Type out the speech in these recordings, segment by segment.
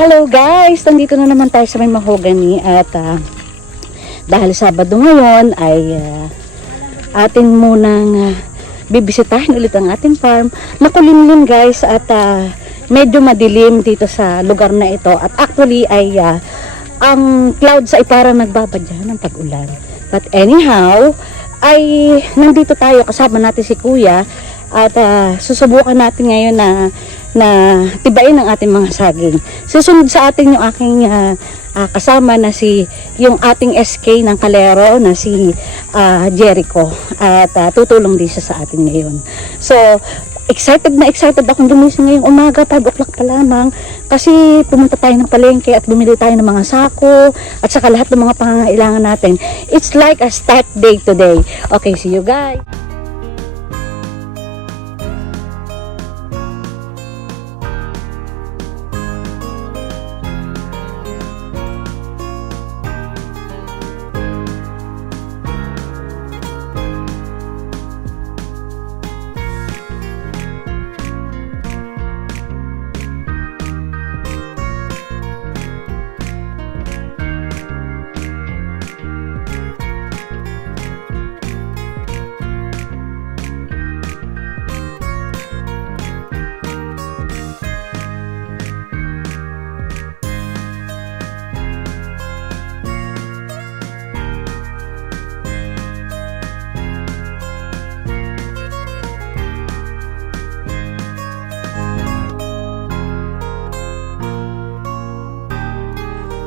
Hello guys! Nandito na naman tayo sa may mahogany at dahil Sabado ngayon ay atin munang bibisitahin ulit ang ating farm. Makulimlim guys at medyo madilim dito sa lugar na ito at actually ay ang clouds ay parang nagbabadya ng pag-ulan. But anyhow, ay nandito tayo kasama natin si Kuya at susubukan natin ngayon na tibain ang ating mga saging. Susunod sa atin yung aking kasama na yung ating SK ng Calero na si Jericho at tutulong din siya sa atin ngayon. So excited akong gumising ngayong umaga, 5 o'clock pa lamang kasi pumunta tayo ng palengke at bumili tayo ng mga sako at saka lahat ng mga pangangailangan natin. It's like a start day today. Okay, see you guys.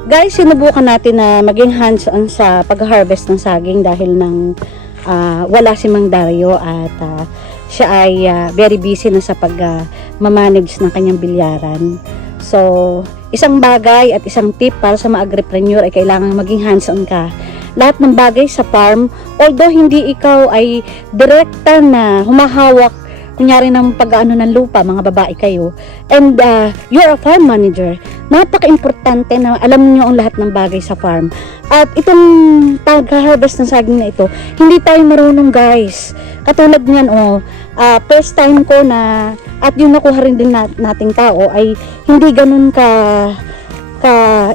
Guys, sinubukan natin na maging hands-on sa pag-harvest ng saging dahil wala si Mang Dario at siya ay very busy na sa pag-manage ng kanyang bilyaran. So, isang bagay at isang tip para sa mga agripreneur ay kailangan maging hands-on ka. Lahat ng bagay sa farm, although hindi ikaw ay direkta na humahawak kunyari ng pag-ano ng lupa, mga babae kayo, and you're a farm manager, napaka-importante na alam niyo ang lahat ng bagay sa farm. At itong pag-harvest ng saging na ito, hindi tayo marunong guys. Katulad niyan, first time ko na, at yung nakuha rin din nating tao, ay hindi ganun ka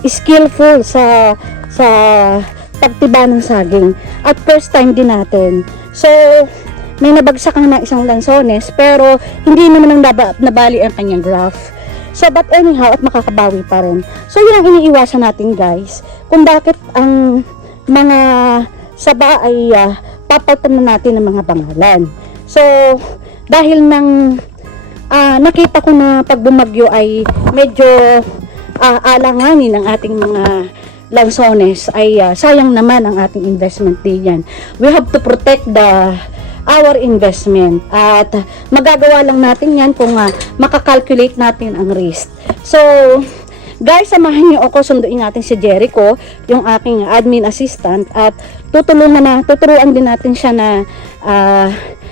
skillful sa pagtiba ng saging. At first time din natin. So, may nabagsak na isang lansones pero hindi naman nabali ang kanyang graph. So but anyhow at makakabawi pa rin. So yun ang iniiwasan natin guys. Kung bakit ang mga saba ay papalitan na natin ng mga pangalan. So dahil nakita ko na pag bumagyo ay medyo alanganin ang ating mga lansones ay sayang naman ang ating investment din yan. We have to protect our investment at magagawa lang natin yan kung makakalculate natin ang risk. So guys, samahan niyo ako, sunduin natin si Jericho, yung aking admin assistant, at tuturuan din natin siya na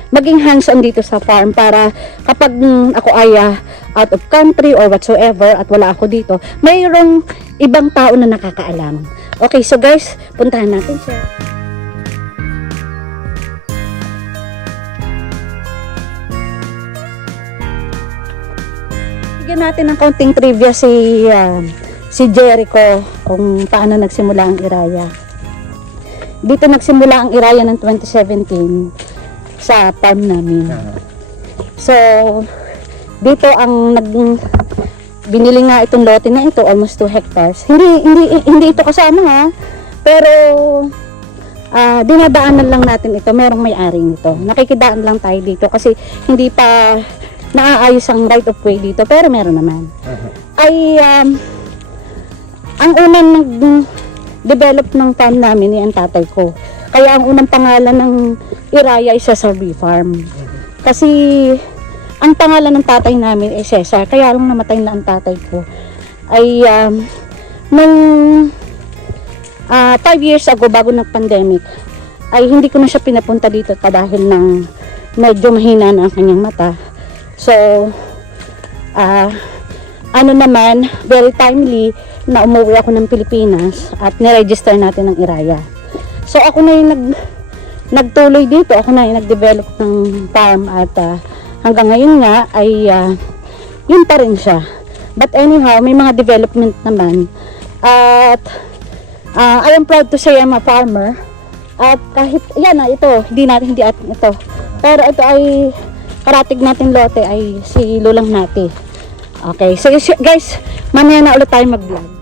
maging hands-on dito sa farm para kapag ako ay out of country or whatsoever at wala ako dito, mayroong ibang tao na nakakaalam. Okay, so guys, puntahan natin siya. Bigyan natin ng kaunting trivia si Jericho kung paano nagsimula ang Iraya. Dito nagsimula ang Iraya ng 2017 sa farm namin. So, dito ang binili nga itong lote na ito, almost 2 hectares. Hindi ito kasama ha, pero dinadaanan lang natin ito, merong may-ari nito. Nakikidaan lang tayo dito kasi hindi pa naaayos ang right of way dito, pero meron naman. Ay ang unang nag-develop ng farm namin ay ang tatay ko. Kaya ang unang pangalan ng Iraya ay Cesar B. Farm. Kasi ang pangalan ng tatay namin ay Cesar, kaya lang namatay na ang tatay ko. Ay nung 5 years ago, bago nag-pandemic, ay hindi ko na siya pinapunta dito dahil ng medyo mahina na ang kanyang mata. So, naman, very timely na umuwi ako ng Pilipinas at niregister natin ng Iraya. So, ako na yung nagtuloy dito, ako na yung nag-develop ng farm at hanggang ngayon nga ay yun pa rin siya. But anyhow, may mga development naman. At I am proud to say I'm a farmer. At kahit, yan na, ito, hindi atin ito. Pero ito ay, karatig natin lote ay si Lulang Nati. Okay, so guys, mamaya na ulit tayo mag-vlog.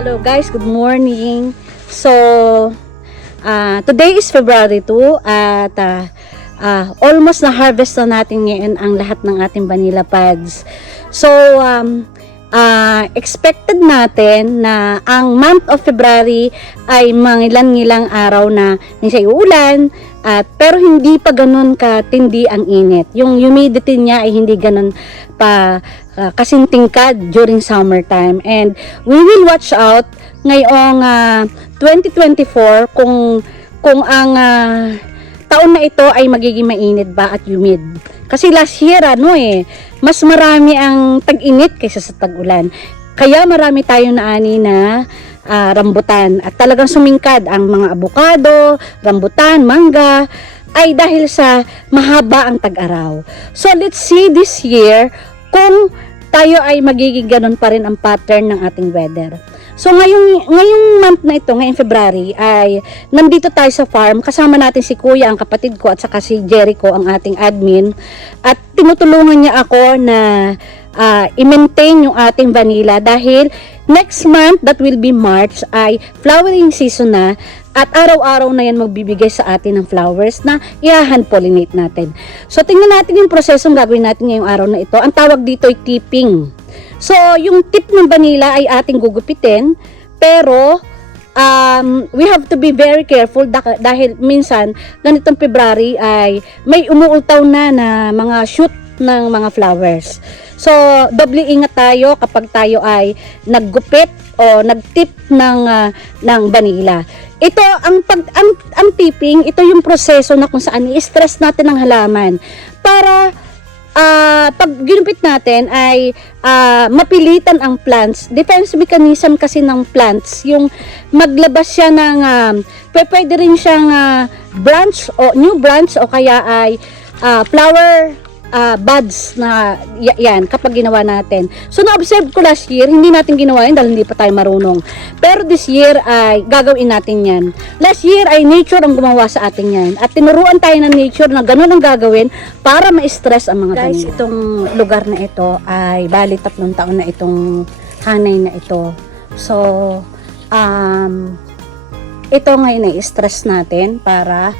Hello guys, good morning. So, today is February 2 at almost na harvest na natin ngayon ang lahat ng ating vanilla pods. So, expected natin na ang month of February ay mangilan-ngilang araw na minsan uulan, pero hindi pa ganun katindi ang init. Yung humidity niya ay hindi ganun pa kasing tingkad during summertime. And we will watch out ngayong 2024 kung ang taon na ito ay magiging mainit ba at humid. Kasi last year mas marami ang tag-init kaysa sa tag-ulan. Kaya marami tayong naani na rambutan at talagang sumingkad ang mga abukado, rambutan, mangga ay dahil sa mahaba ang tag-araw. So let's see this year kung tayo ay magiging ganun pa rin ang pattern ng ating weather. So ngayong month na ito, ngayong February, ay nandito tayo sa farm. Kasama natin si Kuya, ang kapatid ko, at saka si Jericho, ang ating admin. At tinutulungan niya ako na i-maintain yung ating vanilla dahil next month, that will be March, ay flowering season na. At araw-araw na yan magbibigay sa atin ng flowers na i-hand pollinate natin. So tingnan natin yung prosesong gagawin natin ngayong araw na ito. Ang tawag dito ay tipping. So yung tip ng vanilla ay ating gugupitin, pero we have to be very careful dahil minsan ganitong February ay may umuultaw na mga shoot ng mga flowers. So doble ingat tayo kapag tayo ay naggupit o nagtip ng vanilla. Ito ang tipping, ito yung proseso na kung saan i-stress natin ang halaman para pag ginupit natin ay mapilitan ang plants. Defense mechanism kasi ng plants, yung maglabas siya ng pwede rin siyang branch o new branch o kaya ay flower buds na yan kapag ginawa natin. So na-observe ko last year, hindi natin ginawa yan dahil hindi pa tayo marunong. Pero this year ay gagawin natin yan. Last year ay nature ang gumawa sa atin yan. At tinuruan tayo ng nature na ganun ang gagawin para ma-stress ang mga guys. Itong lugar na ito ay bali 3 taon na itong hanay na ito. So ito ngayon ay stress natin para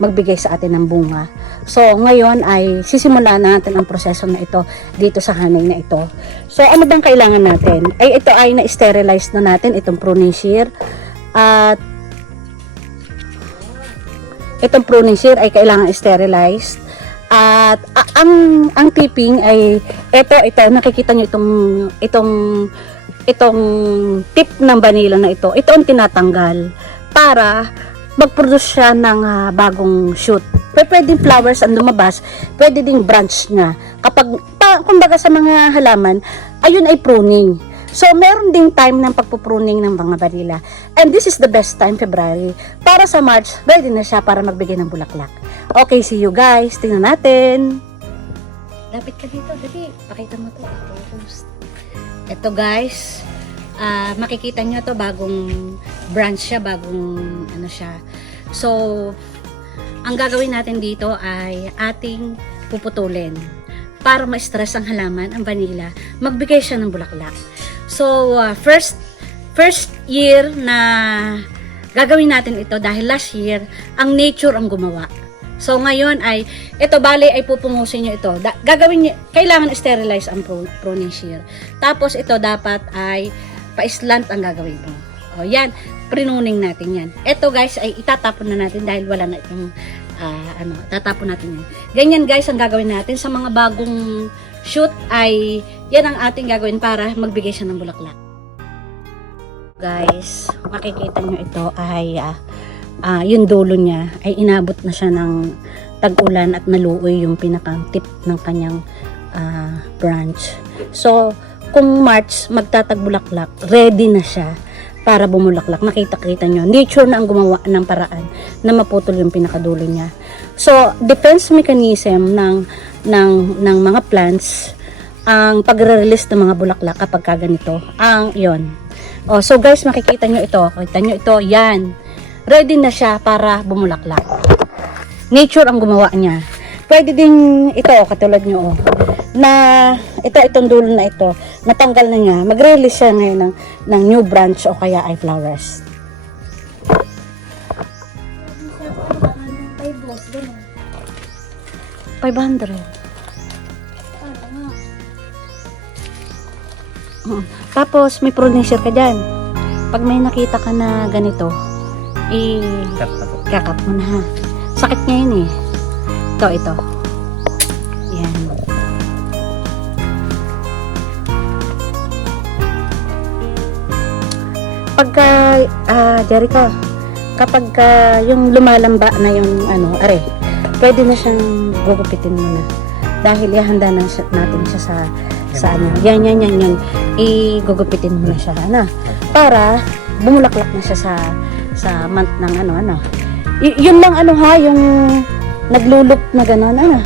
magbigay sa atin ng bunga. So ngayon ay sisimulan natin ang proseso na ito dito sa hanay na ito. So ano bang kailangan natin? Ay ito ay na-sterilize na natin itong pruning shear. At itong pruning shear ay kailangan sterilized. At ang tipping ay ito nakikita nyo itong tip ng vanilla na ito ang tinatanggal para mag-produce siya ng bagong shoot. Pwedeng flowers ang lumabas, pwede ding branch nga. Kumbaga sa mga halaman, ayun ay pruning. So, meron ding time ng pagpupruning ng mga vanilla. And this is the best time, February. Para sa March, ready na siya para magbigay ng bulaklak. Okay, see you guys. Tingnan natin. Lapit ka dito, dali. Pakita mo to. Ito guys, makikita nyo to bagong branch siya, bagong ano siya. So, ang gagawin natin dito ay ating puputulin para ma-stress ang halaman, ang vanilla, magbigay siya ng bulaklak. So, first year na gagawin natin ito dahil last year, ang nature ang gumawa. So, ngayon ay, ito bali ay pupungusin nyo ito. Gagawin nyo, kailangan sterilize ang pruning shear. Tapos, ito dapat ay pa-slant ang gagawin mo. O, yan, pruning natin yan. Ito guys, ay itatapon na natin dahil wala na itong, tatapon natin yan. Ganyan guys, ang gagawin natin sa mga bagong shoot ay, yan ang ating gagawin para magbigay siya ng bulaklak. Guys, makikita nyo ito ay, yung dulo niya ay inabot na siya ng tag-ulan at naluoy yung pinakang tip ng kanyang branch. So, kung March magtatagbulaklak, ready na siya para bumulaklak. Nakita-kita nyo, nature na ang gumawa ng paraan na maputol yung pinakadulo niya. So, defense mechanism ng mga plants, ang pagre-release ng mga bulaklak kapag kaganito, ang yon. Oh, so guys, makikita nyo ito. Kita nyo ito, yan. Ready na siya para bumulaklak. Nature ang gumawa niya. Pwede din ito, katulad nyo, na itong dulo na ito, natanggal na niya, mag-release siya ngayon ng new branch o kaya ay flowers. 500. Tapos may pruning shear ka dyan. Pag may nakita ka na ganito, kakat mo na ha. Sakit ngayon eh. Ito. Yan. Pagka, Jericho, kapag yung lumalamba na yung pwede na siyang gugupitin mo na. Dahil ihanda na natin siya sa Yan. Igugupitin mo na siya, para bumulaklak na siya sa month ng yun lang yung naglulup na gano'n,